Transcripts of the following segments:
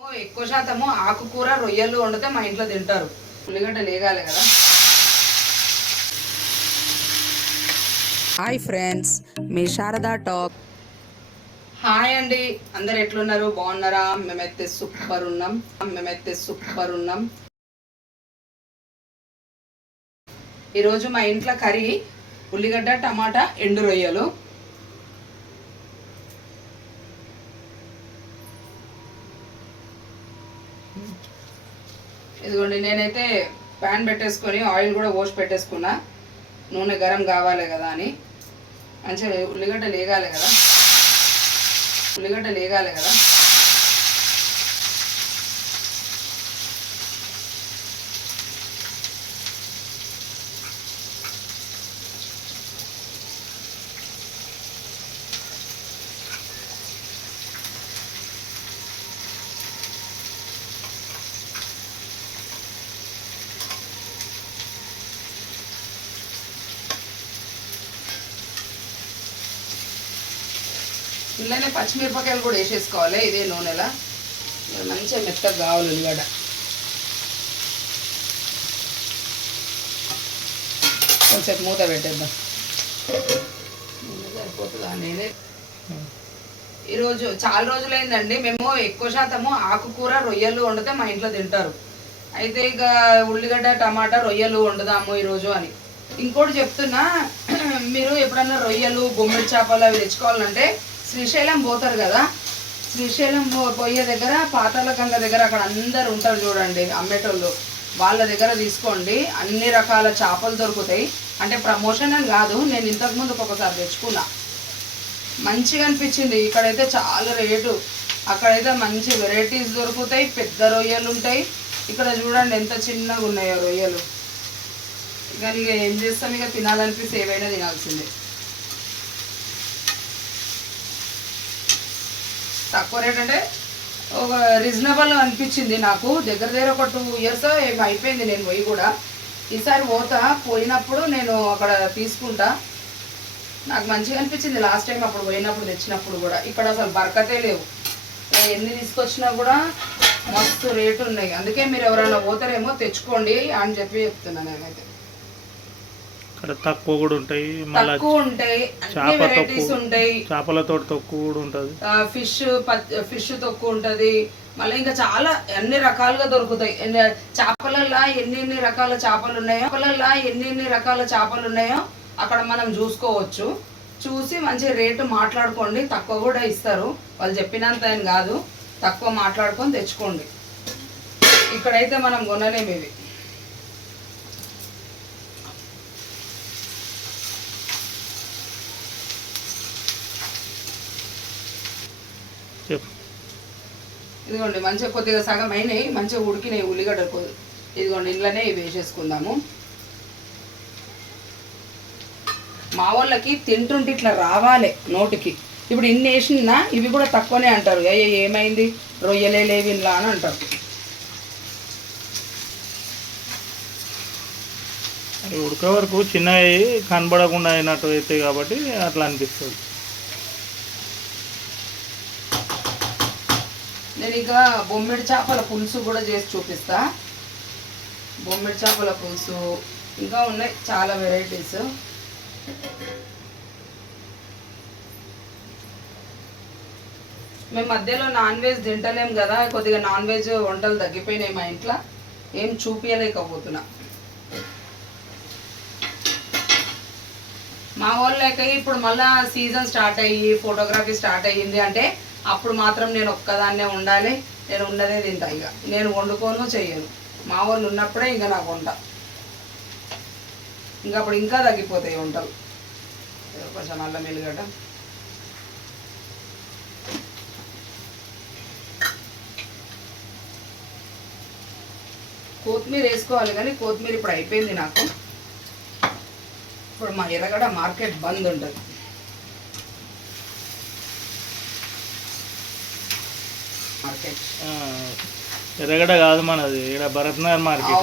ఎక్కువ శాతము ఆకుకూర రొయ్యలు వండితే మా ఇంట్లో తింటారు. ఉల్లిగడ్డ లేగాలి కదా. హాయ్ ఫ్రెండ్స్ మీ శారదా టాక్. హాయ్ అండి. అందరు ఎట్లున్నారు? బాగున్నారా? మేమైతే సూపర్ ఉన్నాం. మేమైతే సూపర్ ఉన్నాం. ఈరోజు మా ఇంట్లో కర్రీ ఉల్లిగడ్డ టమాటా ఎండు రొయ్యలు. ఇదిగోండి నేనైతే ప్యాన్ పెట్టేసుకొని ఆయిల్ కూడా పోసి పెట్టేసుకున్నా. నూనె గరం కావాలి కదా అని. మంచిగా ఉల్లిగడ్డ లేగాలి కదా. ఉల్లిగడ్డ లేగాలి కదా. ఇలానే పచ్చిమిరపకాయలు కూడా వేసేసుకోవాలి ఇదే నూనెలా. మంచిగా మెత్తగా కావాలి ఉల్లిగడ్డ. కొంచెం మూత పెట్టేద్దాం. సరిపోతుందా నేనే ఈరోజు చాలా రోజులైందండి మేము ఎక్కువ శాతము ఆకుకూర రొయ్యలు వండితే మా ఇంట్లో తింటారు. అయితే ఇక ఉల్లిగడ్డ టమాటా రొయ్యలు వండుదాము ఈరోజు అని. ఇంకోటి చెప్తున్నా మీరు ఎప్పుడన్నా రొయ్యలు బొమ్మిడి చేపలు అవి తెచ్చుకోవాలంటే శ్రీశైలం పోతారు కదా. శ్రీశైలం పో- పోయే దగ్గర పాతాల గంగ దగ్గర అక్కడ అందరు ఉంటారు చూడండి అమ్మేటోళ్ళు. వాళ్ళ దగ్గర తీసుకోండి. అన్ని రకాల చేపలు దొరుకుతాయి. అంటే ప్రమోషన్ అని కాదు నేను ఇంతకుముందు ఒకసారి తెచ్చుకున్నా. మంచిగా అనిపించింది. ఇక్కడైతే చాలా రేటు. అక్కడైతే మంచి వెరైటీస్ దొరుకుతాయి పెద్ద రొయ్యలు ఉంటాయి. ఇక్కడ చూడండి ఎంత చిన్నగా ఉన్నాయో రొయ్యలు. ఇక ఇక ఏం చేస్తాం? ఇక తినాలనిపిస్తే ఏవైనా తినాల్సిందే. తక్కువ రేట్ అంటే ఒక రీజనబుల్ అనిపించింది నాకు. దగ్గర దగ్గర ఒక టూ ఇయర్స్ ఏమి అయిపోయింది నేను పోయి కూడా. ఈసారి పోతా. పోయినప్పుడు నేను అక్కడ తీసుకుంటా. నాకు మంచిగా అనిపించింది. లాస్ట్ టైం అప్పుడు పోయినప్పుడు తెచ్చినప్పుడు కూడా. ఇక్కడ అసలు బరకతే లేవు. ఎన్ని తీసుకొచ్చినా కూడా మస్తు రేటు ఉన్నాయి. అందుకే మీరు ఎవరైనా పోతారేమో తెచ్చుకోండి అని చెప్పి చెప్తున్నాను నేనైతే. తక్కువ కూడా ఉంటాయి. మళ్ళీ తక్కువ ఉంటాయి. అన్ని చేప వెరైటీస్ తక్కువ. ఉంటాయి. చేపలతో తక్కువ కూడా ఉంటుంది. ఫిష్ ఫిష్ తక్కువ ఉంటుంది. మళ్ళీ ఇంకా చాలా అన్ని రకాలుగా దొరుకుతాయి. ఎన్ని- చేపలల్లో ఎన్ని ఎన్ని రకాల చేపలు ఉన్నాయో చేపలల్లో ఎన్ని ఎన్ని రకాల చేపలు ఉన్నాయో అక్కడ మనం చూసుకోవచ్చు. చూసి మంచి రేటు మాట్లాడుకోండి. తక్కువ కూడా ఇస్తారు. వాళ్ళు చెప్పినంత ఏం కాదు. తక్కువ మాట్లాడుకొని తెచ్చుకోండి. ఇక్కడైతే మనం కొనలేము ఇవి. చెప్పు ఇదిగోండి మంచిగా కొద్దిగా సగం అయినాయి మంచిగా ఉడికినాయి ఉల్లిగడ్డలు. ఇదిగోండి ఇంట్లోనే ఇవి వేసేసుకుందాము. మా వాళ్ళకి తింటుంటే ఇట్లా రావాలి నోటికి. ఇప్పుడు ఇన్ని వేసినా ఇవి కూడా తక్కువనే అంటారు. అయ్యో ఏమైంది? రొయ్యలే లేవి ఇలా అని అంటారు. ఉడక వరకు చిన్నవి కనబడకుండా అయినట్టు అవుతాయి కాబట్టి అట్లా అనిపిస్తుంది. నేను బొమ్మిడి చేపల పులుసు కూడా చేసి చూపిస్తా. బొమ్మిడి చేపల పులుసు ఇంకా ఉన్నాయి చాలా వెరైటీస్. మేము మధ్యలో నాన్ వెజ్ తింటలేం కదా కొద్దిగా నాన్ వెజ్ వంటలు తగ్గిపోయినాయి మా ఇంట్లో. ఏం చూపించలేకపోతున్నా మా వాళ్ళకి ఇప్పుడు మళ్ళా సీజన్ స్టార్ట్ అయ్యి ఫోటోగ్రఫీ స్టార్ట్ అయ్యింది అంటే అప్పుడు మాత్రం నేను ఒక్కదాన్నే ఉండాలి. నేను ఉన్నదే తింటా ఇక. నేను వండుకోను చెయ్యను. మా వాళ్ళు ఉన్నప్పుడే ఇంకా నాకు వంట. ఇంకా అప్పుడు ఇంకా తగ్గిపోతాయి వంటలు. కొంచెం అల్లం ఎల్లిగడ్డ. కొత్తిమీర వేసుకోవాలి కానీ కొత్తిమీర ఇప్పుడు అయిపోయింది నాకు. ఇప్పుడు మా ఎర్రగడ్డ మార్కెట్ బంద్ ఉంటుంది. మార్కెట్. ఎర్రగడ్డ కాదు మనది. ఇక్కడ భరత్నగర్ మార్కెట్.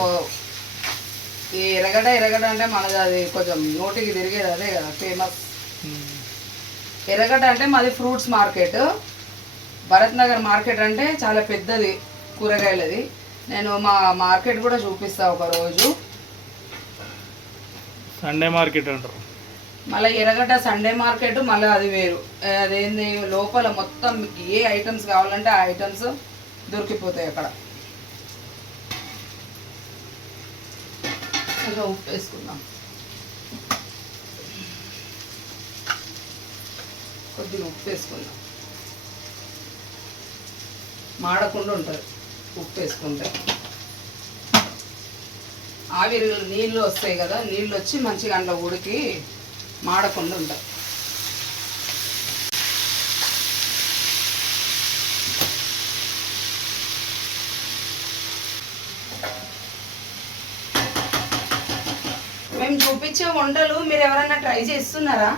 ఈ ఎర్రగడ్డ ఎర్రగడ్డ అంటే మనది అది కొంచెం నోటికి తిరిగేది అదే కదా ఫేమస్ ఉమ్. ఎర్రగడ్డ అంటే మాది fruits market. Bharat Nagar market అంటే చాలా పెద్దది కూరగాయలది. నేను మా మార్కెట్ కూడా చూపిస్తా ఒక రోజు సండే మార్కెట్ అంటారు. మళ్ళీ ఎర్రగడ్డ సండే మార్కెట్ మళ్ళీ అది వేరు. అదేంది లోపల మొత్తం మీకు ఏ ఐటమ్స్ కావాలంటే ఆ ఐటమ్స్ దొరికిపోతాయి అక్కడ. ఇంకా ఉప్పు వేసుకుందాం. కొద్దిగా ఉప్పు వేసుకుందాం. మాడకుండా ఉంటుంది ఉప్పు వేసుకుంటే. ఆవిరి నీళ్ళు వస్తాయి కదా నీళ్ళు వచ్చి మంచిగా అందులో ఉడికి మాడకుండా ఉంటాయి మేము చూపించే వంటలు మీరు ఎవరైనా ట్రై చేస్తున్నారా?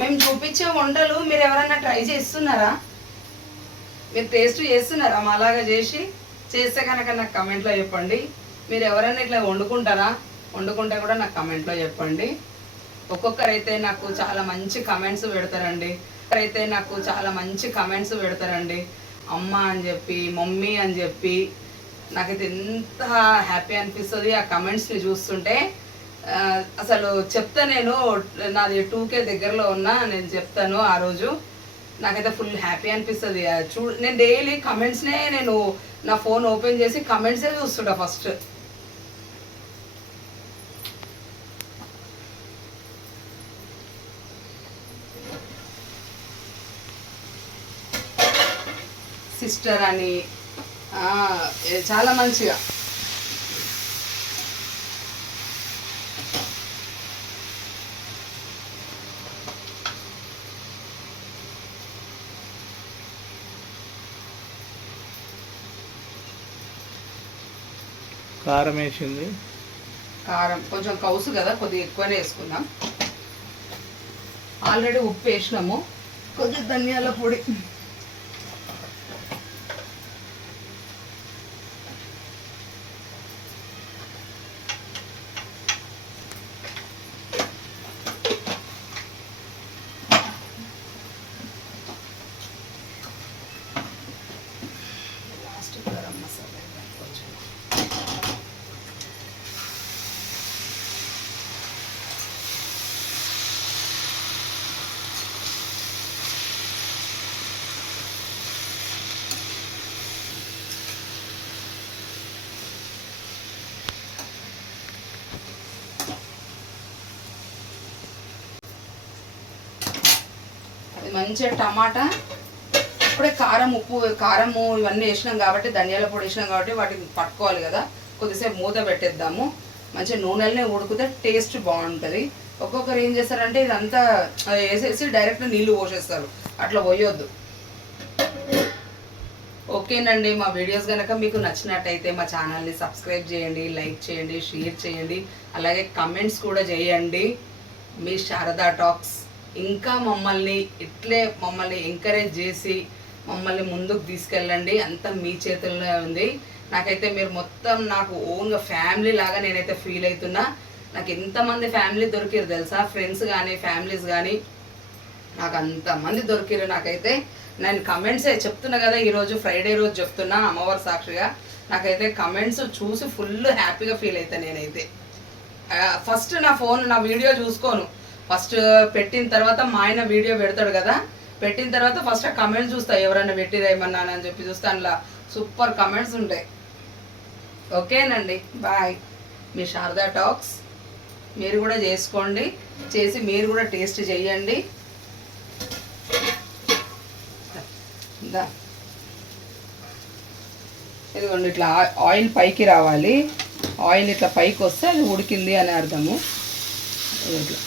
మేము చూపించే వంటలు మీరు ఎవరైనా ట్రై చేస్తున్నారా? మీరు టేస్ట్ చేస్తున్నారా? మాలాగా చేసి చేస్తే కనుక నాకు కమెంట్లో చెప్పండి. మీరు ఎవరైనా ఇట్లా వండుకుంటారా? వండుకుంటే కూడా నాకు కమెంట్లో చెప్పండి. ఒక్కొక్కరైతే నాకు చాలా మంచి కమెంట్స్ పెడతారండి. ఒక్కరైతే నాకు చాలా మంచి కమెంట్స్ పెడతారండి. అమ్మ అని చెప్పి మమ్మీ అని చెప్పి నాకైతే ఎంత హ్యాపీ అనిపిస్తుంది ఆ కమెంట్స్ని చూస్తుంటే. అసలు చెప్తా నేను నాది టూకే దగ్గరలో ఉన్నా నేను చెప్తాను ఆ రోజు. నాకైతే ఫుల్ హ్యాపీ అనిపిస్తుంది. చూ నేను డైలీ కమెంట్స్నే నేను నా ఫోన్ ఓపెన్ చేసి కమెంట్సే చూస్తుంటా ఫస్ట్ సిస్టర్ అని చాలా మంచిగా. కారం వేసింది. కారం కొంచెం కౌసు కదా కొద్దిగా ఎక్కువనే వేసుకుందాం. ఆల్రెడీ ఉప్పు వేసినాము. కొద్దిగా ధనియాల పొడి లాస్ట్ గరం మసాలా వేద్దాం కొంచెం అది మంచిగా టమాటా ఇప్పుడే కారం ఉప్పు కారము ఇవన్నీ వేసినాం కాబట్టి ధనియాల పొడి వేసినాం కాబట్టి వాటిని పట్టుకోవాలి కదా. కొద్దిసేపు మూత పెట్టేద్దాము. మంచిగా నూనెలనే ఉడికితే టేస్ట్ బాగుంటుంది. ఒక్కొక్కరు ఏం చేస్తారంటే ఇదంతా వేసేసి డైరెక్ట్ నీళ్ళు పోసేస్తారు. అట్లా పోయొద్దు. ఓకేనండి మా వీడియోస్ కనుక మీకు నచ్చినట్టయితే మా ఛానల్ని సబ్స్క్రైబ్ చేయండి లైక్ చేయండి షేర్ చేయండి. అలాగే కమెంట్స్ కూడా చేయండి. మీ శారదా టాక్స్. ఇంకా మమ్మల్ని ఇట్లే మమ్మల్ని ఎంకరేజ్ చేసి మమ్మల్ని ముందుకు తీసుకెళ్ళండి. అంతా మీ చేతుల్లో ఉంది. నాకైతే మీరు మొత్తం నాకు ఓన్గా ఫ్యామిలీ లాగా నేనైతే ఫీల్ అవుతున్నా నాకు ఎంతమంది ఫ్యామిలీ దొరికిరు తెలుసా? ఫ్రెండ్స్ కానీ ఫ్యామిలీస్ కానీ నాకు అంతమంది దొరికిరు నాకైతే. నేను కమెంట్సే చెప్తున్నా కదా ఈరోజు ఫ్రైడే రోజు చెప్తున్నా అమ్మవారి సాక్షిగా. నాకైతే కమెంట్స్ చూసి ఫుల్ హ్యాపీగా ఫీల్ అవుతాను నేనైతే. ఫస్ట్ నా ఫోన్ నా వీడియో చూసుకోను. ఫస్ట్ పెట్టిన తర్వాత మా ఆయన వీడియో పెడతాడు కదా పెట్టిన తర్వాత ఫస్ట్ ఆ కమెంట్స్ చూస్తా ఎవరైనా పెట్టిరేమన్నా అని చెప్పి చూస్తా అందులో సూపర్ కమెంట్స్ ఉంటాయి. ఓకేనండి బాయ్ మీ శారదా టాక్స్ మీరు కూడా చేసుకోండి చేసి మీరు కూడా టేస్ట్ చేయండి దా. ఇదిగోండి ఇట్లా ఆయిల్ పైకి రావాలి. ఆయిల్ ఇట్లా పైకి వస్తే అది ఉడికింది అని అర్థము. ఇట్లా.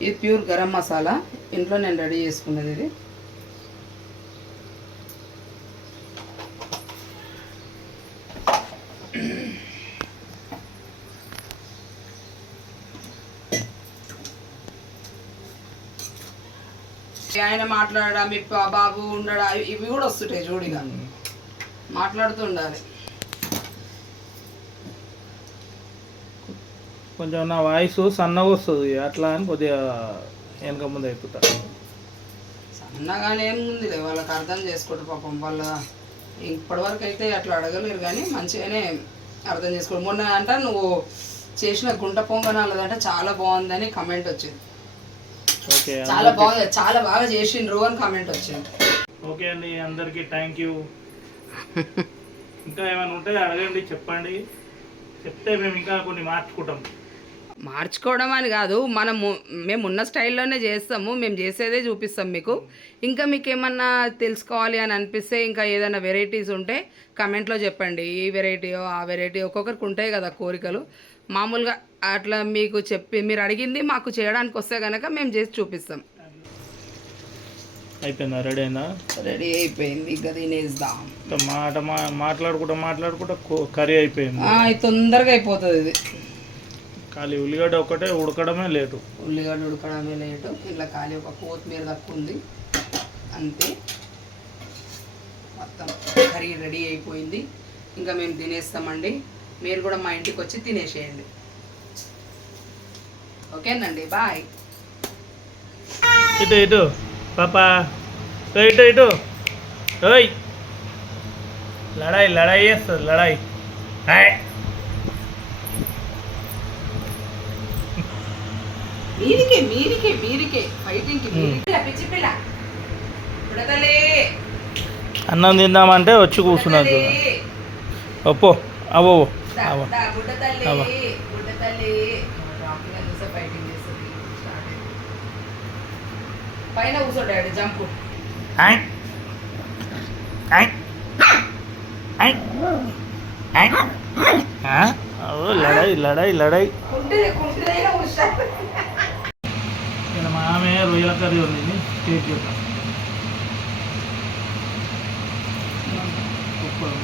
ఇది ప్యూర్ గరం మసాలా. ఇంట్లో నేను రెడీ చేసుకున్నది ఇది. ఆయన మాట్లాడడా మీ బాబు ఉండడా ఇవి- కూడా వస్తుంటాయి జోడిగా మాట్లాడుతూ ఉండాలి కొంచెం నా వాయిస్ సన్నగా వస్తుంది. అట్లా అని కొద్దిగా వెనక ముందు అయిపోతా. సన్నగానే ఏముంది వాళ్ళకి అర్థం చేసుకోవడం పాపం. వాళ్ళ ఇప్పటివరకు అయితే అట్లా అడగలేరు కానీ మంచిగానే అర్థం చేసుకోవడం మొన్న అంట నువ్వు చేసిన గుంట పొంగనాలదంటే చాలా బాగుందని కమెంట్ వచ్చింది. ఓకే చాలా బాగా చాలా బాగా చేసిండ్రు అని కమెంట్ వచ్చింది. ఓకే అండి అందరికీ థ్యాంక్ యూ ఇంకా ఏమైనా ఉంటే అడగండి చెప్పండి. చెప్తే మేము ఇంకా కొన్ని మార్చుకుంటాం. మార్చుకోవడం అని కాదు మనము మేము ఉన్న స్టైల్లోనే చేస్తాము మేము చేసేదే చూపిస్తాం మీకు. ఇంకా మీకు ఏమన్నా తెలుసుకోవాలి అని అనిపిస్తే ఇంకా ఏదైనా వెరైటీస్ ఉంటే కమెంట్లో చెప్పండి. ఈ వెరైటీయో ఆ వెరైటీ ఒక్కొక్కరికి ఉంటాయి కదా కోరికలు. మామూలుగా అట్లా మీకు చెప్పి మీరు అడిగింది మాకు చేయడానికి వస్తే కనుక మేము చేసి చూపిస్తాం. అయిపోయిందా? రెడీ అయిందా? రెడీ అయిపోయింది. ఇంకా తినేద్దాం. మాట మాట్లాడుకుంటా మాట్లాడుకుంటా కర్రీ అయిపోయింది. తొందరగా అయిపోతుంది ఇది. ఖాళీ ఉల్లిగడ్డ ఒక్కటే ఉడకడమే లేటు. ఉల్లిగడ్డ ఉడకడమే లేటు. ఇట్లా ఖాళీ ఒక కొత్తిమీర తక్కువ ఉంది. అంతే. మొత్తం కర్రీ రెడీ అయిపోయింది. ఇంకా మేము తినేస్తామండి. మీరు కూడా మా ఇంటికి వచ్చి తినేసేయండి. ఓకేనండి బాయ్. ఇటు ఇటు. పాపా. ఇటు ఇటు. ఓయ్ లడాయి లడాయి చేస్తుంది లడాయి. హాయ్ మీరికే మీరికే మీరికే ఫైటింగ్కి మీరికే పిచ్చి పిల్ల. బుడతలే అన్నం తిందామంటే వచ్చి కూర్చున్నారు. ఒప్పో అవో అవో బుడ్డతల్లి అవ్వ. బుడ్డతల్లి రాత్రిగా చూస్తే ఫైటింగ్ చేస్తుంది స్టార్ట్ అయింది. పైన కూర్చో డాడీ జంపు. లడాయి లడాయి లడాయి ఇక్కడ మా ఆమె రొయ్యల కర్రీ ఉంది టేస్ట్ చేద్దాం. సూపర్.